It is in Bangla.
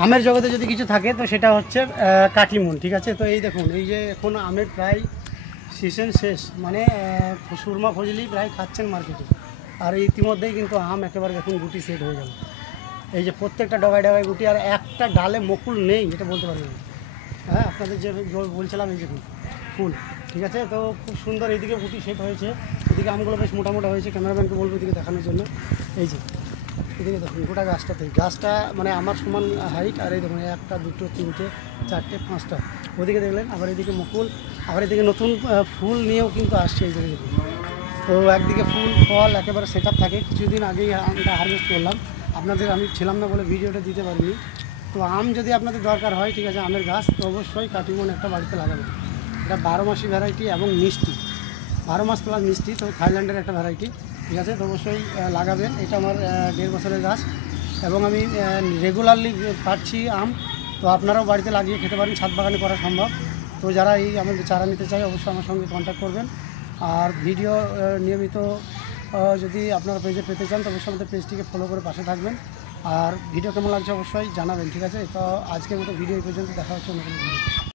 আমের জগতে যদি কিছু থাকে তো সেটা হচ্ছে কাটিমন, ঠিক আছে। তো এই দেখুন, এই যে এখন আমের প্রায় সিজন শেষ, মানে সুরমা ফজলি প্রায় খাচ্ছেন মার্কেটে। আর ইতিমধ্যেই কিন্তু আম একেবারে দেখুন গুটি সেট হয়ে গেল। এই যে প্রত্যেকটা ডগায় ডগায় গুটি, আর একটা ডালে মুকুল নেই এটা বলতে পারবেন না। হ্যাঁ, আপনাদের যে বলছিলাম এই যে ফুল, ঠিক আছে। তো খুব সুন্দর এইদিকে গুটি সেট হয়েছে, এদিকে আমগুলো বেশ মোটামোটা হয়েছে। ক্যামেরাম্যানকে বলবো এদিকে দেখানোর জন্য। এই যে এদিকে দেখুন গোটা গাছটা মানে আমার সমান হাইট। আর এই দেখুন একটা দুটো তিনটে চারটে পাঁচটা, ওদিকে দেখলেন। আবার এদিকে মুকুল, আবার এদিকে নতুন ফুল নিয়েও কিন্তু আসছে এই জায়গায় দেখুন। তো একদিকে ফুল ফল একেবারে সেট আপ থাকে। কিছুদিন আগেই আমটা হারভেস্ট করলাম, আপনাদের আমি ছিলাম না বলে ভিডিওটা দিতে পারিনি। তো আম যদি আপনাদের দরকার হয়, ঠিক আছে, আমের গাছ তো অবশ্যই কাটিমন একটা বাড়িতে লাগাবেন। এটা 12 মাসি ভ্যারাইটি এবং মিষ্টি, 12 মাস প্লাস মিষ্টি। তো থাইল্যান্ডের একটা ভ্যারাইটি, ঠিক আছে। তো অবশ্যই লাগাবেন। এটা আমার 1.5 বছরের গাছ এবং আমি রেগুলারলি পাচ্ছি আম। তো আপনারাও বাড়িতে লাগিয়ে খেতে পারেন, ছাদ বাগানে করা সম্ভব। তো যারা এই আমাদের চারা নিতে চায় অবশ্যই আমার সঙ্গে কন্ট্যাক্ট করবেন। আর ভিডিও নিয়মিত যদি আপনারা পেজে পেতে চান তো অবশ্যই আমাদের পেজটিকে ফলো করে পাশে থাকবেন। আর ভিডিও কেমন লাগছে অবশ্যই জানাবেন, ঠিক আছে। তো আজকের মতো ভিডিও এই পর্যন্ত, দেখা হচ্ছে অন্য কোনো ভিডিও।